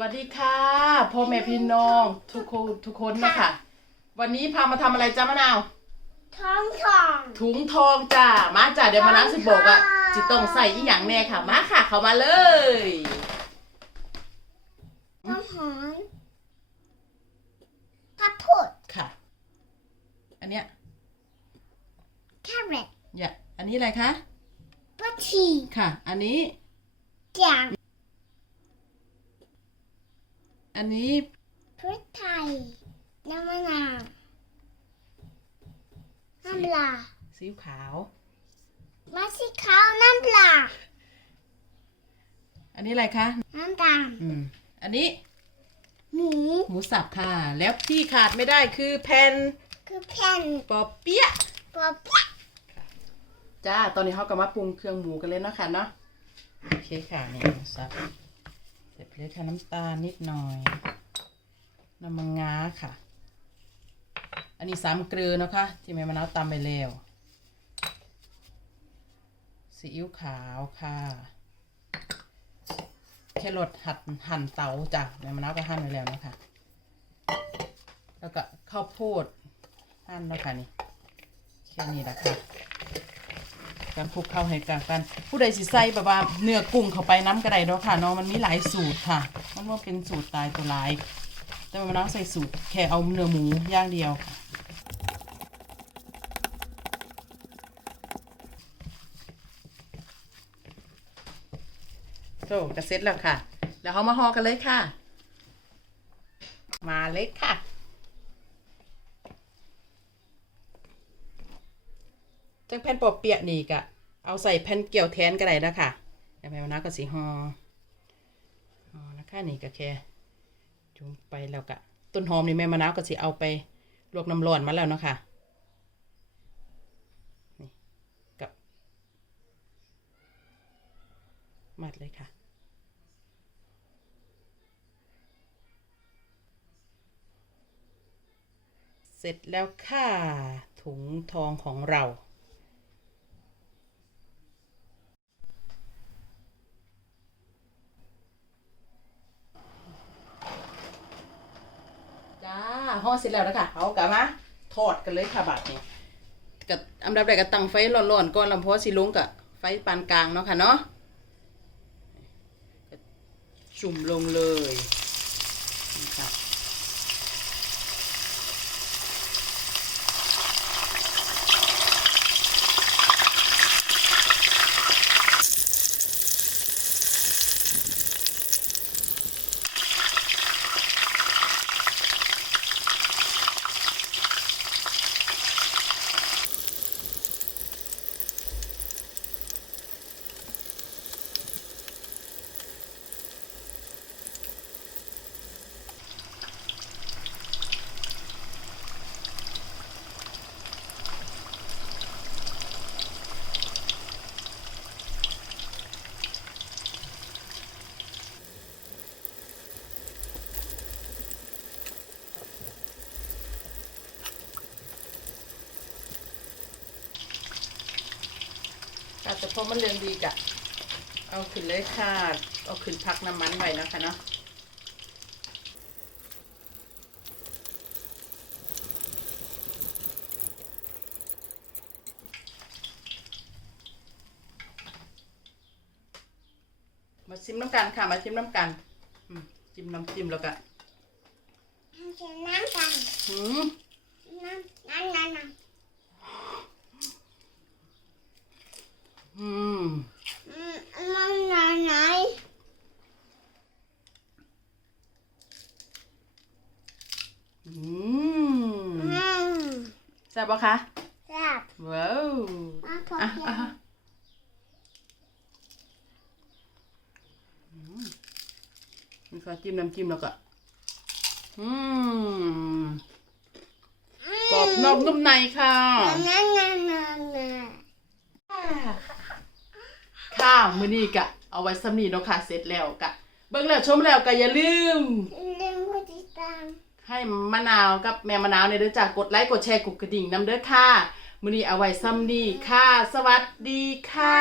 วัสดีค่ะพ่อแม่พี่น้องทุกคนทุกคนนะคะวันนี้พามาทำอะไรจ้ามะนาวท้องทองถุงทองจ้ามาจ้าเดี๋ยวมานั่งสิบอกว่าทองจิต้องใส่อีหยังแน่ค่ะมาค่ะ เข้ามาเลยน้ำหอมข้าวโพดค่ะ อันเนี้ยแครอทอย่าอันนี้อะไรคะปะชีค่ะ อันนี้จาง อันนี้พริกไทยน้ำมะนาวน้ำปลาซีอิ๊วขาว มาสีขาวน้ำปลาอันนี้อะไรคะน้ำตาลอืมอันนี้หมูหมูสับค่ะ แล้วที่ขาดไม่ได้คือแผ่นคือแผ่นปอเปี๊ยะปอเปี๊ยะจ้า ตอนนี้เขาก็มาปรุงเครื่องหมูกันเลยเนาะค่ะเนาะ โอเคค่ะนี่หมูสับ เสร็จเลยค่ะน้ำตาลนิดหน่อยน้ำมันงาค่ะ อันนี้สามเกลือนะคะที่แม่มะนาวตำไปแล้วซีอิ๊วขาวค่ะแครอทหั่นหั่นเตาจ้ะแม่มะนาวก็หั่นไว้แล้วนะคะ แล้วก็ข้าวโพดหั่นเนาะค่ะนี่แค่นี้แหละค่ะ การคลุกเข้าให้กันกัน ผู้ใดสิใส่แบบว่าเนื้อกุ้งเข้าไปน้ำกระไดเนาะค่ะเนาะมันมีหลายสูตรค่ะ มันว่าเป็นสูตรตายตัวลาย แต่มันน้ำใส่สูตรแค่เอาเนื้อหมูย่างเดียวค่ะโอ้กระเซ็ตแล้วค่ะ แล้วเขามาห่อกันเลยค่ะ มาเลยค่ะ จังแผ่นปอเปียะนี่กะเอาใส่แผ่นเกี่ยวแทนก็ได้นะคะแล้วแม่มะนาวก็สีหอหอนะคะนี่ก็แค่จุ่มไปแล้วกะต้นหอมนี่แม่มะนาวก็สิเอาไปลวกน้ำร้อนมาแล้วเนาะคะนี่กับมัดเลยค่ะเสร็จแล้วค่ะถุงทองของเรา จ้า ห่อเสร็จแล้วนะคะเอากลับมาทอดกันเลยค่ะบาดนี้กับอันดับแรกก็ตั้งไฟร้อนๆก่อนลำโพงสิลงกับไฟปานกลางเนาะค่ะเนาะจุ่มลงเลยนี่ค่ะคะ แต่พอมันเรืองดีกะ เอาขึ้นเลยค่ะ เอาขึ้นพักน้ำมันไว้นะคะเนาะมาชิมน้ำกันค่ะ มาชิมน้ำกันอืมจิ้มน้ำจิ้มแล้วก็ทำเสียงน้ำกันหืมน้ำน้ำน้ำน้ อืมำอืมมันไหนไหน อืม อืม แซ่บปะคะแซ่บว้าวมาพออะเพียอะงอืมนี่ค่ะจิ้มน้ำจิ้มแล้วก็อืมกรอบนอกนุ่มในค่ะน้ำน้ำน้ำน้ค่ะมื้อนี้กะ เอาไว้สำนีเนาะค่ะ เสร็จแล้วกะ เบิ่งแล้วชมแล้วก็อย่าลืมำลืมกดติดตาม ให้มะนาวกับแม่มะนาวเนี่ยเด้อจ้ากดไลค์กดแชร์กดกระดิ่งนำเด้อค่ะมื้อนี้เอาไว้ซ้ำนี่ค่ะ สวัสดีค่ะ